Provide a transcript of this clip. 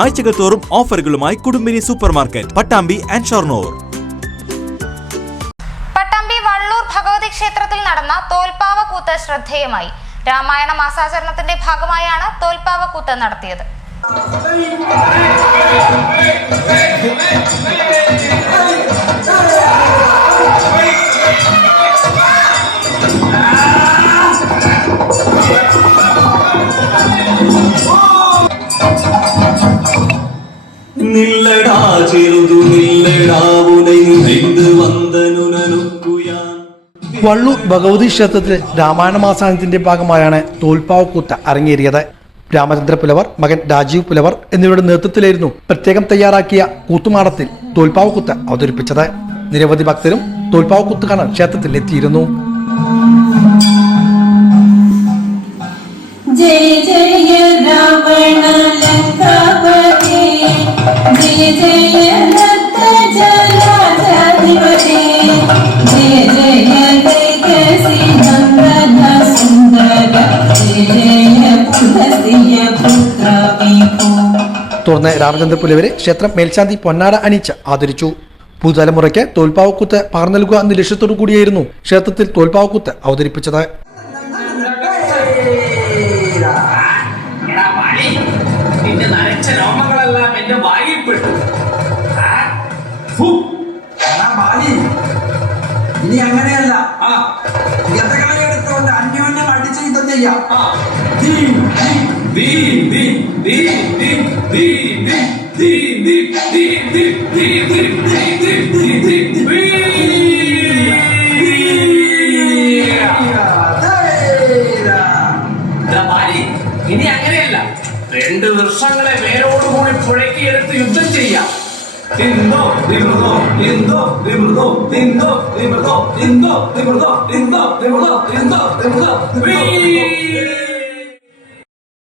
ആഴ്ചകൾ തോറും ഓഫറുകളുമായി Kudumbini super market Pattambi and Shoranur. Pattambi Vallur Bhagavathi ക്ഷേത്രത്തിൽ നടന്ന തോൽപ്പാവ കൂത്ത് ശ്രദ്ധേയമായി. രാമായണ മാസാചരണത്തിന്റെ ഭാഗമായാണ് തോൽപ്പാവ കൂത്ത് നടത്തിയത് இல்லடா சிறுதும் இல்லடா ഭഗവതി ക്ഷേത്രത്തിലെ രാമായണ മാസാനത്തിന്റെ ഭാഗമായാണ് തോൽപ്പാവക്കൂത്ത് അരങ്ങേറിയത്. രാമചന്ദ്ര പുലവർ മകൻ രാജീവ് പുലവർ എന്നിവരുടെ നേതൃത്വത്തിലായിരുന്നു പ്രത്യേകം തയ്യാറാക്കിയ കൂത്തുമാടത്തിൽ തോൽപ്പാവക്കൂത്ത് അവതരിപ്പിച്ചത്. നിരവധി ഭക്തരും തോൽപ്പാവക്കൂത്ത് കാണാൻ ക്ഷേത്രത്തിൽ എത്തിയിരുന്നു ജയ ജയ രാവണ തുടർന്ന് രാമചന്ദ്ര പുലവരെ ക്ഷേത്രം മേൽശാന്തി പൊന്നാട അണിച്ച് ആദരിച്ചു. പുതുതലമുറയ്ക്ക് തോൽപ്പാവക്കൂത്ത് പകർന്നു നൽകുക എന്ന ലക്ഷ്യത്തോടു കൂടിയായിരുന്നു ക്ഷേത്രത്തിൽ തോൽപ്പാവക്കൂത്ത് അവതരിപ്പിച്ചത്. ഇനി അങ്ങനെയല്ല എതിരാളി എടുത്തുകൊണ്ട് അന്യോന്യം അടിച്ച് യുദ്ധം ചെയ്യാം ഇനി അങ്ങനെയല്ല രണ്ട് വൃക്ഷങ്ങളെ വേരോടുകൂടി പുഴക്കിയെടുത്ത് യുദ്ധം ചെയ്യാം Lindo, libertó, lindo, libertó, lindo, libertó, lindo, libertó, lindo, libertó, lindo, libertó, lindo, libertó,